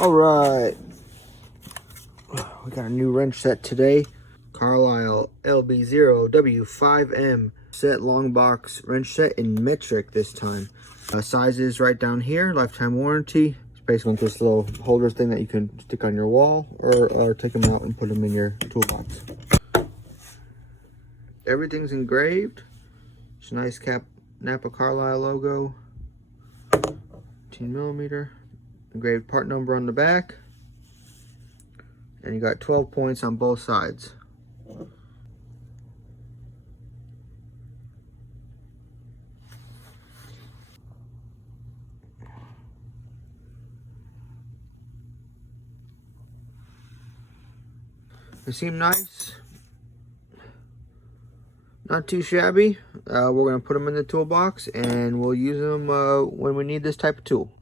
All right, we got a new wrench set today. Carlyle LB0W5M set long box wrench set in metric this time. Size is right down here, lifetime warranty. It's basically this little holder thing that you can stick on your wall or take them out and put them in your toolbox. Everything's engraved. It's a nice Napa Carlyle logo. 18mm. Engraved part number on the back. And you got 12 points on both sides. They seem nice. Not too shabby. We're going to put them in the toolbox and we'll use them when we need this type of tool.